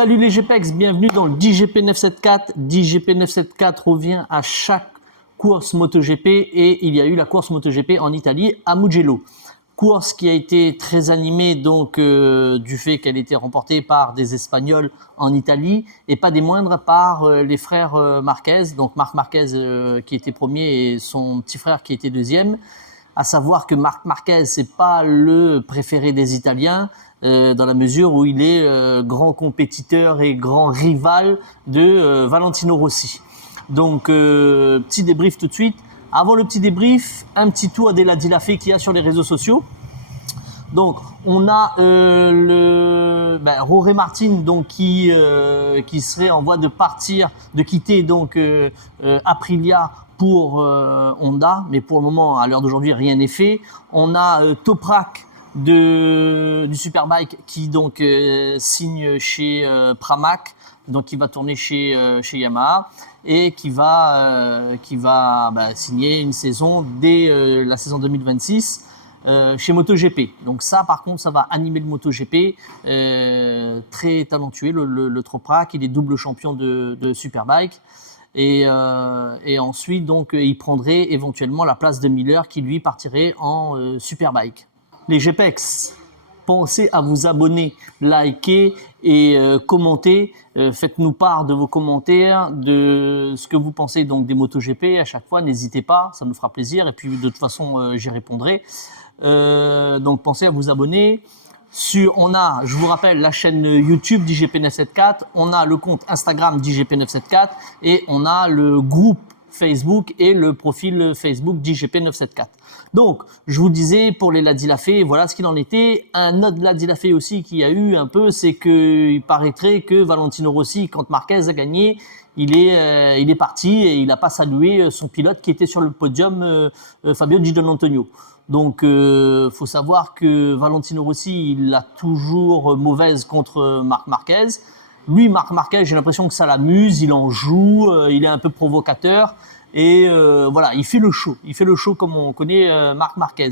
Salut les GPEX, bienvenue dans le DGP 974. DGP 974 revient à chaque course MotoGP et il y a eu la course MotoGP en Italie à Mugello. Course qui a été très animée donc du fait qu'elle était remportée par des Espagnols en Italie et pas des moindres par les frères Marquez, donc Marc Marquez qui était premier et son petit frère qui était deuxième. À savoir que Marc Marquez c'est pas le préféré des Italiens dans la mesure où il est grand compétiteur et grand rival de Valentino Rossi. Donc petit débrief tout de suite. Avant le petit débrief, un petit tour des Ladilafé qu'il y a sur les réseaux sociaux. Donc, on a Jorge Martin donc qui serait en voie de partir, de quitter donc Aprilia pour Honda, mais pour le moment, à l'heure d'aujourd'hui, rien n'est fait. On a Toprak du Superbike qui donc signe chez Pramac, donc qui va tourner chez Yamaha et qui va signer une saison dès la saison 2026 chez MotoGP. Donc ça par contre ça va animer le MotoGP, très talentueux le Toprak, il est double champion de Superbike et ensuite donc il prendrait éventuellement la place de Miller qui lui partirait en Superbike. Les GPEX, pensez à vous abonner, liker et commenter. Faites-nous part de vos commentaires, de ce que vous pensez donc des MotoGP. À chaque fois, n'hésitez pas, ça nous fera plaisir. Et puis de toute façon, j'y répondrai. Donc pensez à vous abonner. On a, je vous rappelle, la chaîne YouTube DGP974. On a le compte Instagram DGP974 et on a le groupe Facebook et le profil Facebook DGP974. Donc, je vous disais pour les Ladilafé, voilà ce qu'il en était. Un autre Ladilafé aussi qu'il y a eu un peu, c'est qu'il paraîtrait que Valentino Rossi, quand Marquez a gagné, il est parti et il n'a pas salué son pilote qui était sur le podium, Fabio Di Giannantonio. Donc, faut savoir que Valentino Rossi, il a toujours mauvaise contre Marc Marquez. Lui, Marc Marquez, j'ai l'impression que ça l'amuse, il en joue, il est un peu provocateur et voilà, il fait le show comme on connaît Marc Marquez.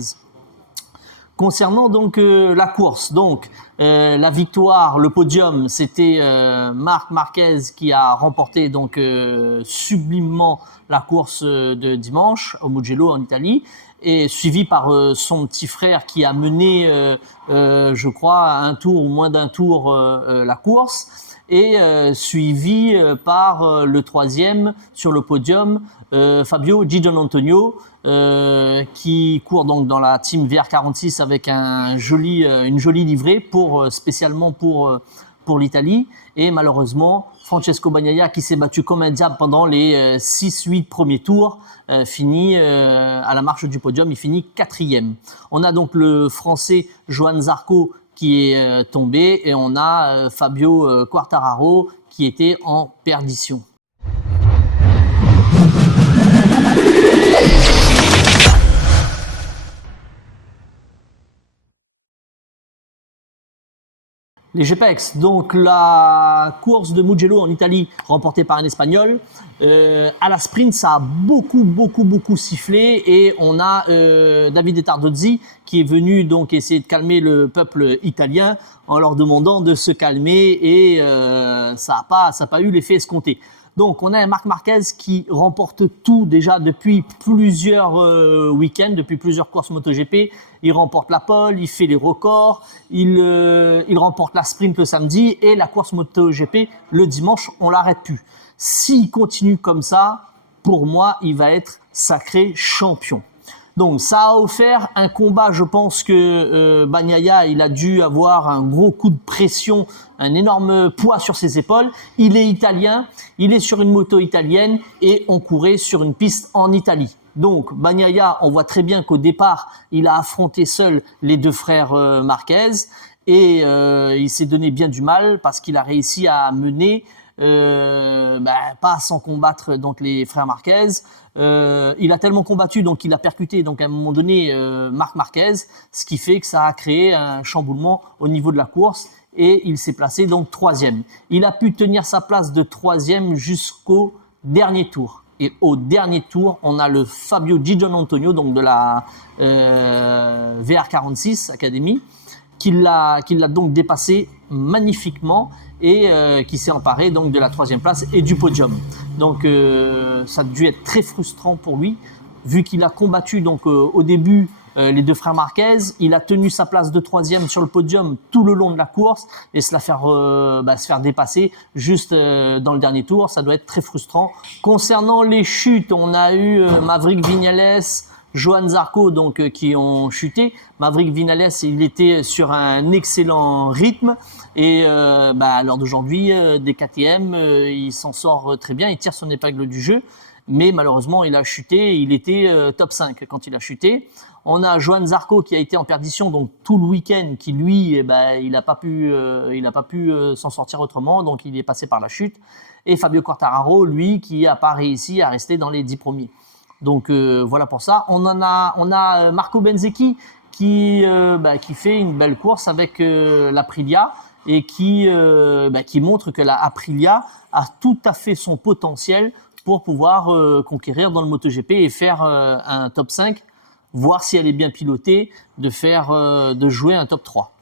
Concernant donc la course, donc la victoire, le podium, c'était Marc Marquez qui a remporté donc sublimement la course de dimanche au Mugello en Italie et suivi par son petit frère qui a mené, je crois, un tour ou moins d'un tour la course. Et suivi par le troisième sur le podium, Fabio Di Giannantonio, qui court donc dans la team VR46 avec une jolie livrée spécialement pour l'Italie. Et malheureusement, Francesco Bagnaia, qui s'est battu comme un diable pendant les 6-8 premiers tours, finit à la marche du podium, il finit 4e. On a donc le Français Johan Zarco qui est tombé et on a Fabio Quartararo qui était en perdition. Les GPEX, donc la course de Mugello en Italie remportée par un Espagnol. À la sprint, ça a beaucoup sifflé et on a Davide Tardozzi qui est venu donc essayer de calmer le peuple italien en leur demandant de se calmer et ça a pas eu l'effet escompté. Donc on a un Marc Marquez qui remporte tout déjà depuis plusieurs week-ends, depuis plusieurs courses MotoGP. Il remporte la pole, il fait les records, il remporte la sprint le samedi et la course MotoGP le dimanche, on l'arrête plus. S'il continue comme ça, pour moi, il va être sacré champion. Donc ça a offert un combat, je pense que Bagnaia, il a dû avoir un gros coup de pression, un énorme poids sur ses épaules. Il est italien, il est sur une moto italienne et on courait sur une piste en Italie. Donc Bagnaia, on voit très bien qu'au départ, il a affronté seul les deux frères Marquez et il s'est donné bien du mal parce qu'il a réussi à mener pas sans combattre donc les frères Marquez. Il a tellement combattu donc il a percuté donc à un moment donné Marc Marquez, ce qui fait que ça a créé un chamboulement au niveau de la course et il s'est placé donc 3e. Il a pu tenir sa place de 3e jusqu'au dernier tour. Et au dernier tour, on a le Fabio Di Giannantonio donc de la VR46 Academy qui l'a donc dépassé magnifiquement et qui s'est emparé donc de la 3e place et du podium. Donc ça a dû être très frustrant pour lui, vu qu'il a combattu donc au début les 2 frères Marquez, il a tenu sa place de 3e sur le podium tout le long de la course et se faire dépasser juste dans le dernier tour. Ça doit être très frustrant. Concernant les chutes, on a eu Maverick Viñales, Johan Zarco donc qui ont chuté. Maverick Viñales, il était sur un excellent rythme et à l'heure d'aujourd'hui des KTM, il s'en sort très bien, il tire son épingle du jeu, mais malheureusement il a chuté, il était top 5 quand il a chuté. On a Johan Zarco qui a été en perdition donc tout le week-end, qui lui, il n'a pas pu s'en sortir autrement, donc il est passé par la chute. Et Fabio Quartararo, lui, qui n'a pas réussi à rester dans les 10 premiers. Donc voilà pour ça. On a Marco Bezzecchi qui fait une belle course avec l'Aprilia et qui montre que la Aprilia a tout à fait son potentiel pour pouvoir conquérir dans le MotoGP et faire un top 5. Voir si elle est bien pilotée, de jouer un top 3.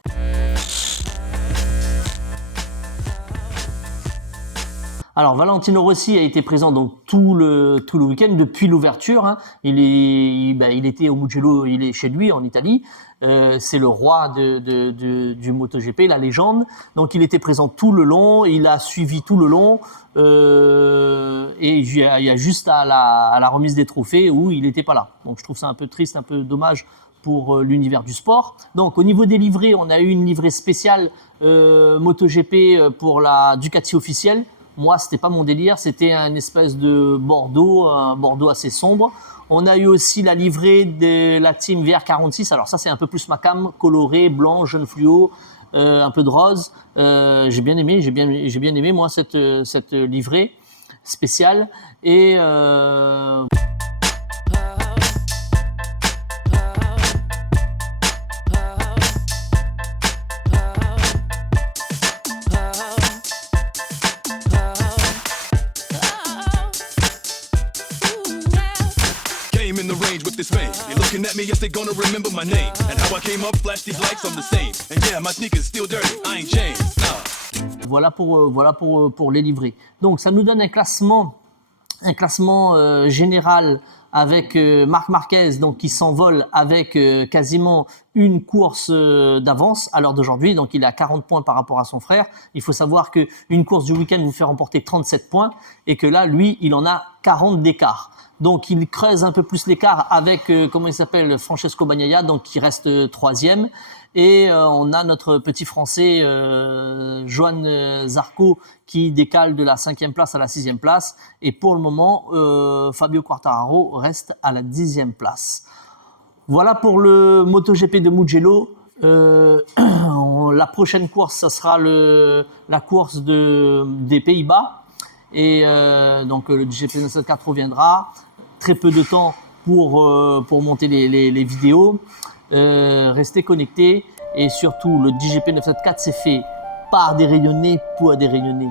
Alors Valentino Rossi a été présent donc tout le week-end depuis l'ouverture. Hein. Il était au Mugello, il est chez lui en Italie. C'est le roi du MotoGP, la légende. Donc il était présent tout le long, il a suivi tout le long. Et il y a juste à la remise des trophées où il n'était pas là. Donc je trouve ça un peu triste, un peu dommage pour l'univers du sport. Donc au niveau des livrées, on a eu une livrée spéciale MotoGP pour la Ducati officielle. Moi, c'était pas mon délire, c'était un espèce de bordeaux, un bordeaux assez sombre. On a eu aussi la livrée de la team VR46. Alors ça, c'est un peu plus ma cam, coloré, blanc, jaune fluo, un peu de rose. J'ai bien aimé moi cette livrée spéciale. Et in the range with this fame. You're looking at me, yes, they gonna remember my name. And how I came up, flash these lights, I'm the same. And yeah, my sneakers still dirty, I ain't changed. Voilà pour les livrées. Donc ça nous donne un classement général avec Marc Marquez donc qui s'envole avec quasiment une course d'avance à l'heure d'aujourd'hui. Donc il est à 40 points par rapport à son frère. Il faut savoir qu'une course du week-end vous fait remporter 37 points et que là, lui, il en a 40 d'écart. Donc il creuse un peu plus l'écart avec Francesco Bagnaia, donc qui reste 3e. Et on a notre petit français Johan Zarco qui décale de la 5e place à la 6e place. Et pour le moment, Fabio Quartararo reste à la 10e place. Voilà pour le MotoGP de Mugello. La prochaine course, ça sera la course des Pays-Bas. Et donc le GP 974 reviendra. Très peu de temps pour monter les vidéos. Restez connectés et surtout le DGP 974 c'est fait par des rayonnés pour des rayonnés.